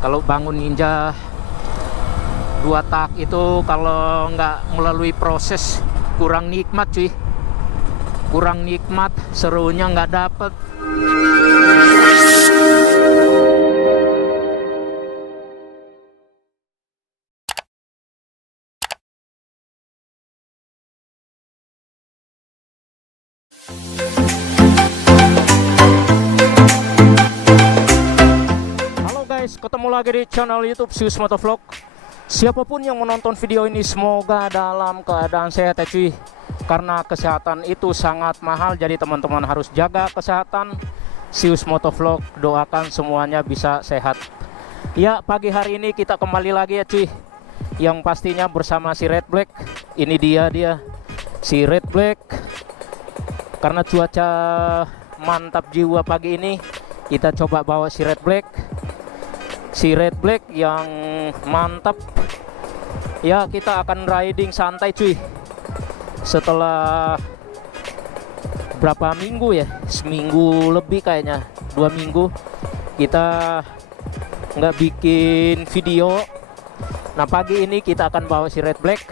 Kalau bangun Ninja 2 tak itu kalau nggak melalui proses kurang nikmat cuy, kurang nikmat, serunya nggak dapet. Halo guys, ketemu lagi di channel YouTube Sius Motovlog. Siapapun yang menonton video ini semoga dalam keadaan sehat ya cuy. Karena kesehatan itu sangat mahal, jadi teman-teman harus jaga kesehatan. Sius Motovlog doakan semuanya bisa sehat. Ya, pagi hari ini kita kembali lagi ya cuy. Yang pastinya bersama si Red Black. Ini dia si Red Black. Karena cuaca mantap jiwa pagi ini, kita coba bawa si Red Black. Si Red Black yang mantap. Ya, kita akan riding santai cuy. Setelah berapa minggu ya, seminggu lebih kayaknya, 2 minggu kita nggak bikin video. Nah, pagi ini kita akan bawa si Red Black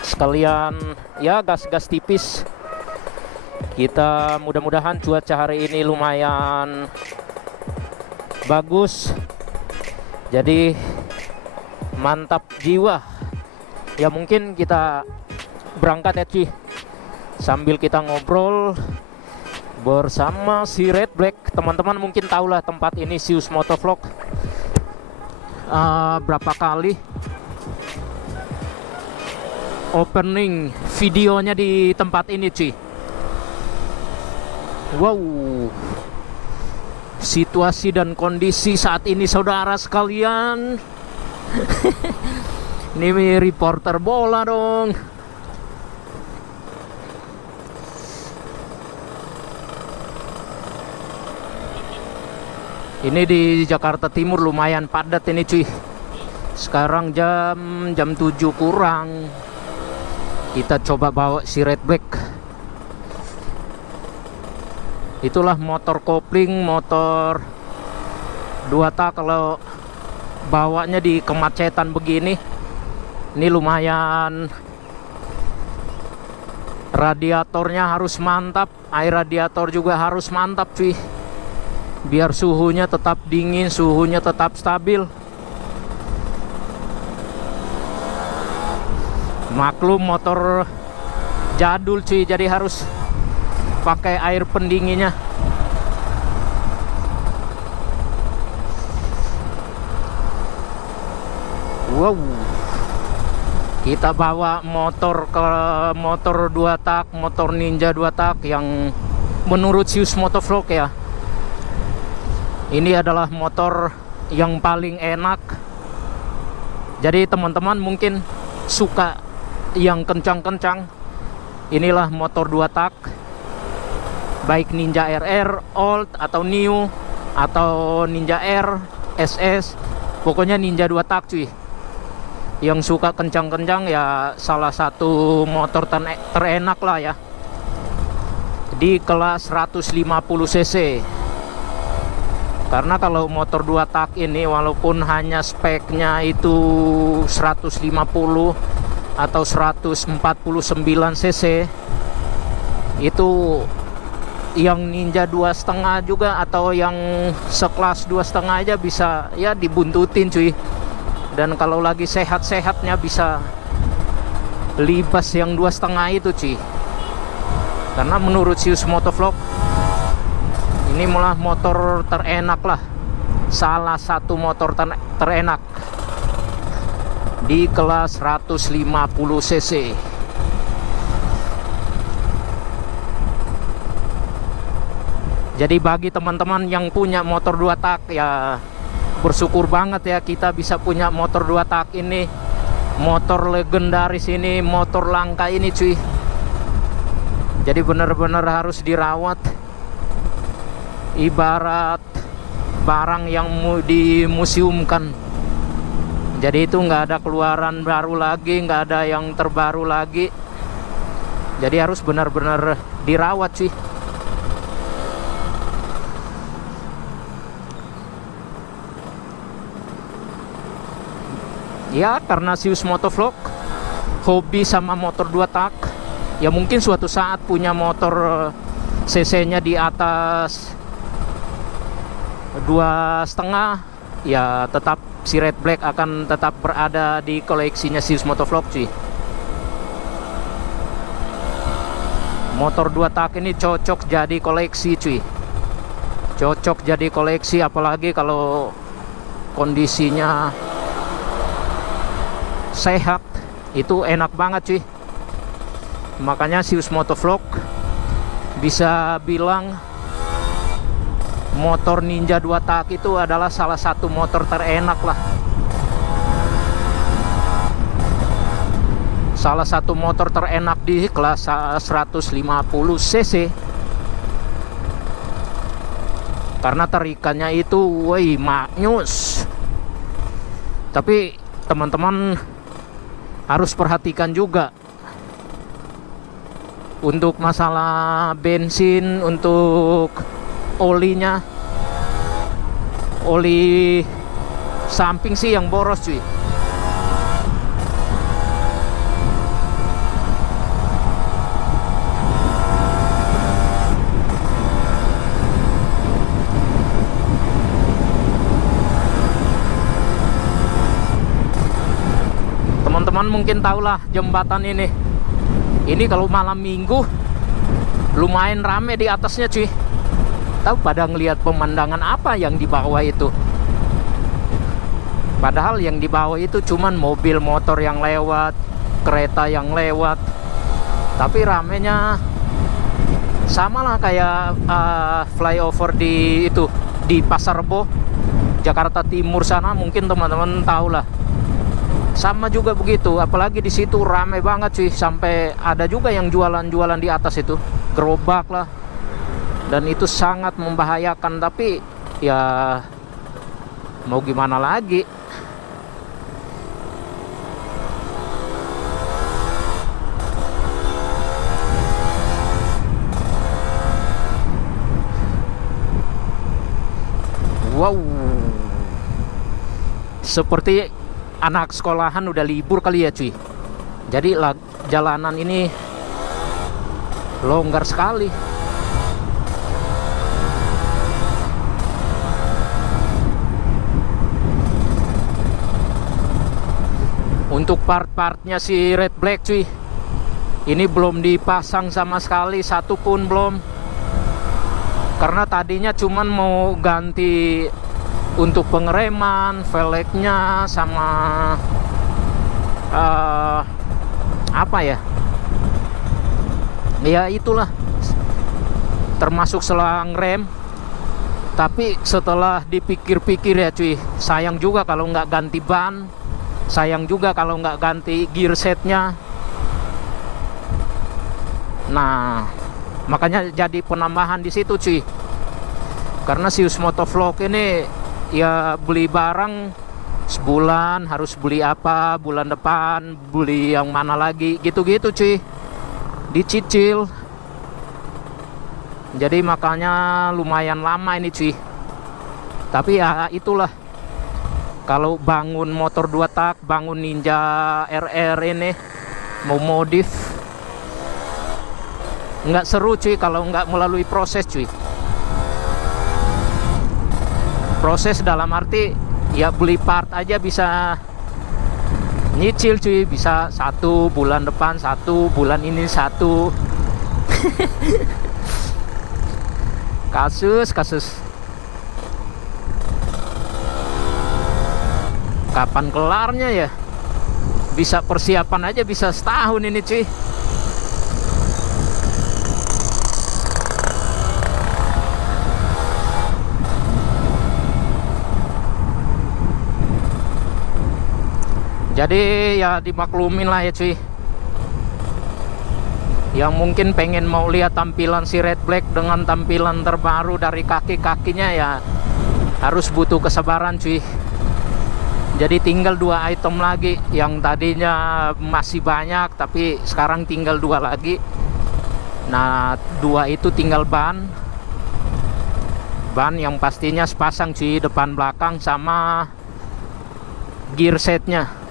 sekalian ya gas-gas tipis. Kita mudah-mudahan cuaca hari ini lumayan bagus, jadi mantap jiwa. Ya mungkin kita berangkat ya cuy, sambil kita ngobrol bersama si Red Black. Teman-teman mungkin tahulah tempat ini, Sius Motovlog berapa kali opening videonya di tempat ini cuy. Wow, situasi dan kondisi saat ini saudara sekalian. Ini reporter bola dong. Ini di Jakarta Timur lumayan padat ini cuy. Sekarang jam 7 kurang. Kita coba bawa si Red Black. Itulah motor kopling, motor 2 tak. Kalau bawanya di kemacetan begini, ini lumayan. Radiatornya harus mantap, air radiator juga harus mantap cuy, biar suhunya tetap dingin, suhunya tetap stabil. Maklum motor jadul cuy, jadi harus pakai air pendinginnya. Wow, kita bawa motor ke motor 2 tak, motor Ninja 2 tak yang menurut Sius Motovlog ya, ini adalah motor yang paling enak. Jadi teman-teman mungkin suka yang kencang-kencang, inilah motor 2 tak, baik Ninja RR Old atau New atau Ninja R SS, pokoknya Ninja 2 tak cuy. Yang suka kencang-kencang ya salah satu motor terenak lah ya, di kelas 150 cc. Karena kalau motor 2 tak ini walaupun hanya speknya itu 150 atau 149 cc, itu yang Ninja 2,5 juga atau yang sekelas 2,5 aja bisa ya dibuntutin cuy. Dan kalau lagi sehat-sehatnya bisa libas yang 2,5 itu cuy. Karena menurut Sius Motovlog ini malah motor terenak lah, salah satu motor terenak di kelas 150 cc. Jadi bagi teman-teman yang punya motor 2 tak ya bersyukur banget ya, kita bisa punya motor 2 tak ini, motor legendaris ini, motor langka ini cuy. Jadi benar-benar harus dirawat, ibarat barang yang dimuseumkan. Jadi itu nggak ada keluaran baru lagi, nggak ada yang terbaru lagi. Jadi harus benar-benar dirawat cuy. Ya karena Sius Motovlog hobi sama motor 2 tak, ya mungkin suatu saat punya motor cc-nya di atas 2,5, ya tetap si Red Black akan tetap berada di koleksinya Sius Motovlog cuy. Motor 2 tak ini cocok jadi koleksi cuy, cocok jadi koleksi, apalagi kalau kondisinya sehat, itu enak banget cuy. Makanya Sius Motovlog bisa bilang motor Ninja 2 tak itu adalah salah satu motor terenak lah, salah satu motor terenak di kelas 150 cc, karena tarikannya itu woi maknyus. Tapi teman-teman harus perhatikan juga untuk masalah bensin, untuk olinya, oli samping sih yang boros cuy. Teman-teman mungkin tahulah jembatan ini kalau malam minggu lumayan rame di atasnya cuy. Tahu pada ngelihat pemandangan apa yang di bawah itu? Padahal yang di bawah itu cuman mobil motor yang lewat, kereta yang lewat. Tapi ramenya sama lah kayak flyover di itu di Pasar Rebo, Jakarta Timur sana, mungkin teman-teman tahu lah. Sama juga begitu, apalagi di situ rame banget cuy, sampai ada juga yang jualan-jualan di atas itu, gerobak lah. Dan itu sangat membahayakan, tapi ya mau gimana lagi. Wow, seperti anak sekolahan udah libur kali ya cuy. Jadi jalanan ini longgar sekali. Untuk part-partnya si Red Black cuy, ini belum dipasang sama sekali, satu pun belum. Karena tadinya cuman mau ganti untuk pengereman, velgnya, sama apa ya, ya itulah, termasuk selang rem. Tapi setelah dipikir-pikir ya cuy, sayang juga kalau nggak ganti ban, sayang juga kalau nggak ganti gear setnya. Nah makanya jadi penambahan di situ cuy. Karena Sius Motovlog ini ya beli barang sebulan harus beli apa, bulan depan beli yang mana lagi, gitu-gitu cuy, dicicil. Jadi makanya lumayan lama ini cuy. Tapi ya itulah, kalau bangun motor 2 tak, bangun Ninja RR ini mau modif, nggak seru cuy kalau nggak melalui proses cuy. Proses dalam arti ya beli part aja bisa nyicil cuy, bisa 1 bulan depan 1, bulan ini 1. kasus kapan kelarnya ya? Bisa persiapan aja bisa setahun ini cuy. Jadi ya dimaklumin lah ya cuy. Yang mungkin pengen mau lihat tampilan si Red Black dengan tampilan terbaru dari kaki-kakinya, ya harus butuh kesabaran cuy. Jadi tinggal 2 item lagi, yang tadinya masih banyak tapi sekarang tinggal 2 lagi. Nah 2 itu tinggal ban yang pastinya sepasang cuy, depan belakang, sama gear setnya.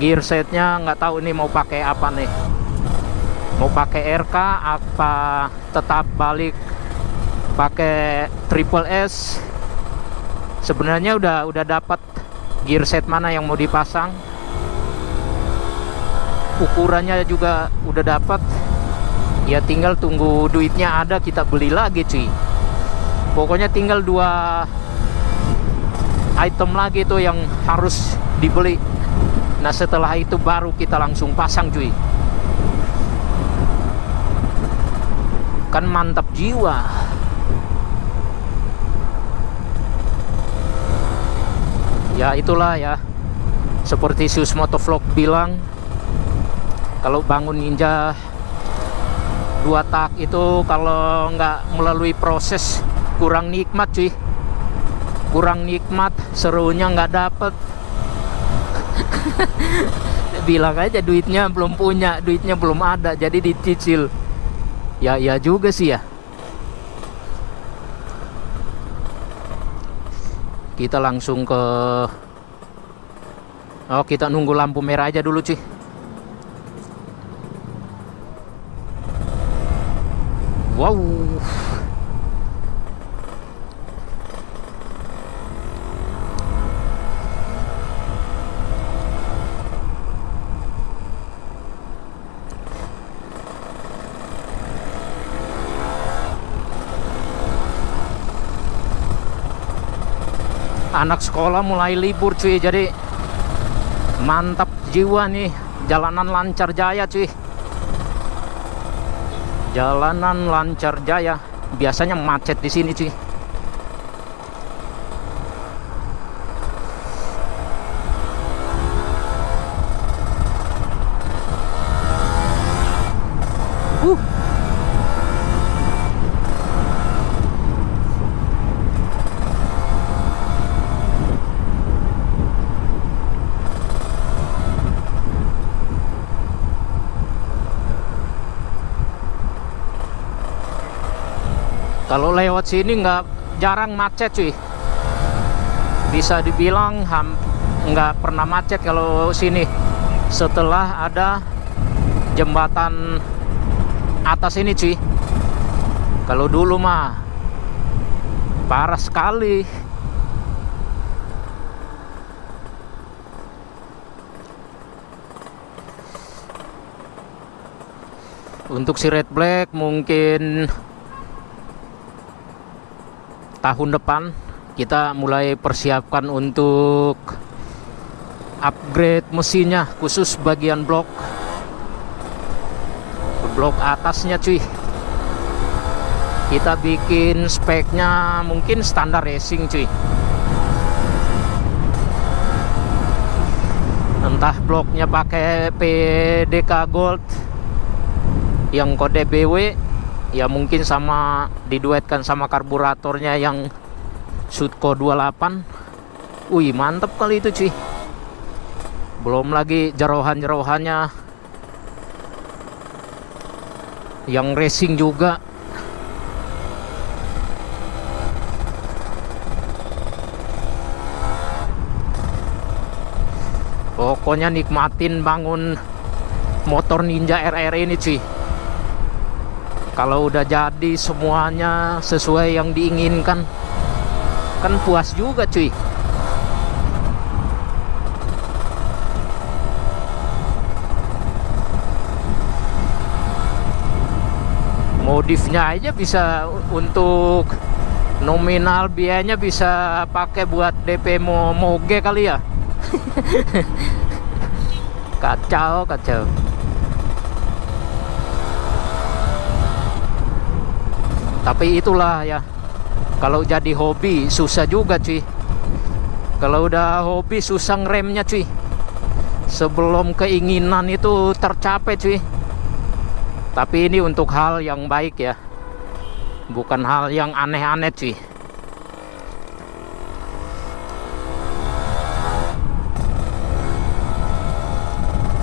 Gear setnya nggak tahu ini mau pakai apa nih, mau pakai RK apa tetap balik pakai Triple S. Sebenarnya udah dapat gear set mana yang mau dipasang, ukurannya juga udah dapat, ya tinggal tunggu duitnya ada kita beli lagi cuy. Pokoknya tinggal 2 item lagi tuh yang harus dibeli. Nah setelah itu baru kita langsung pasang cuy, kan mantap jiwa. Ya itulah ya, seperti Zeus Motovlog bilang, kalau bangun Ninja 2 tak itu kalau nggak melalui proses kurang nikmat cuy, kurang nikmat, serunya nggak dapet. Bilang aja duitnya belum punya, duitnya belum ada, jadi dicicil. Ya ya juga sih ya. Kita langsung ke, oh kita nunggu lampu merah aja dulu cuy. Wow, anak sekolah mulai libur cuy, jadi mantap jiwa nih, jalanan lancar jaya cuy, jalanan lancar jaya. Biasanya macet di sini cuy. Kalau lewat sini jarang macet cuy, bisa dibilang nggak pernah macet kalau sini, setelah ada jembatan atas ini cuy. Kalau dulu mah parah sekali. Untuk si Red Black mungkin tahun depan kita mulai persiapkan untuk upgrade mesinnya, khusus bagian blok atasnya cuy. Kita bikin speknya mungkin standar racing cuy, entah bloknya pakai PDK Gold yang kode BW, ya mungkin sama diduetkan sama karburatornya yang Sutco 28. Wih mantep kali itu cuy. Belum lagi jerohan-jerohannya yang racing juga. Pokoknya nikmatin bangun motor Ninja RR ini cuy. Kalau udah jadi semuanya sesuai yang diinginkan, kan puas juga cuy. Modifnya aja bisa, untuk nominal biayanya bisa pakai buat DP moge kali ya. Kacau. Tapi itulah ya, kalau jadi hobi susah juga cuy. Kalau udah hobi susah ngeremnya cuy, sebelum keinginan itu tercapai cuy. Tapi ini untuk hal yang baik ya, bukan hal yang aneh-aneh cuy.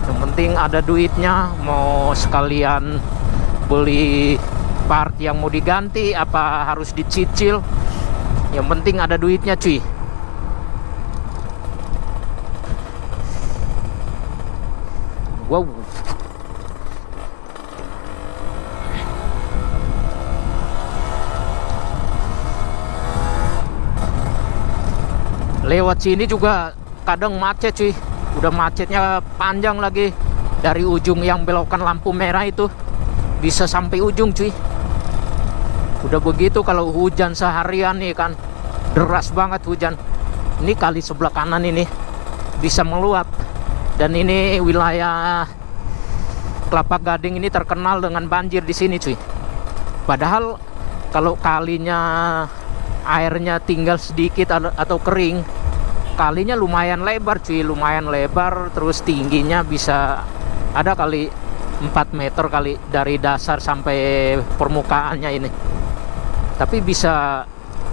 Yang penting ada duitnya, mau sekalian beli part yang mau diganti apa harus dicicil, yang penting ada duitnya cuy. Wow. Lewat sini juga kadang macet cuy. Udah macetnya panjang lagi. Dari ujung yang belokan lampu merah itu bisa sampai ujung cuy. Udah begitu kalau hujan seharian nih kan, deras banget hujan. Ini kali sebelah kanan ini bisa meluap. Dan ini wilayah Kelapa Gading ini terkenal dengan banjir di sini cuy. Padahal kalau kalinya airnya tinggal sedikit atau kering, kalinya lumayan lebar cuy, lumayan lebar. Terus tingginya bisa ada kali 4 meter kali dari dasar sampai permukaannya ini. Tapi bisa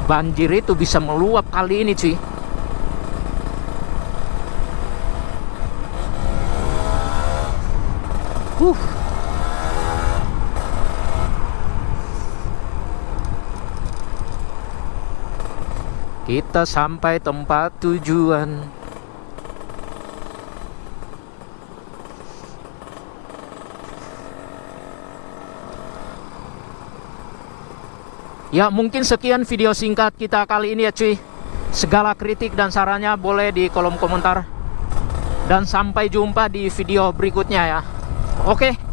banjir itu bisa meluap kali ini cuy. Kita sampai tempat tujuan. Ya, mungkin sekian video singkat kita kali ini ya cuy. Segala kritik dan sarannya boleh di kolom komentar. Dan sampai jumpa di video berikutnya ya. Oke.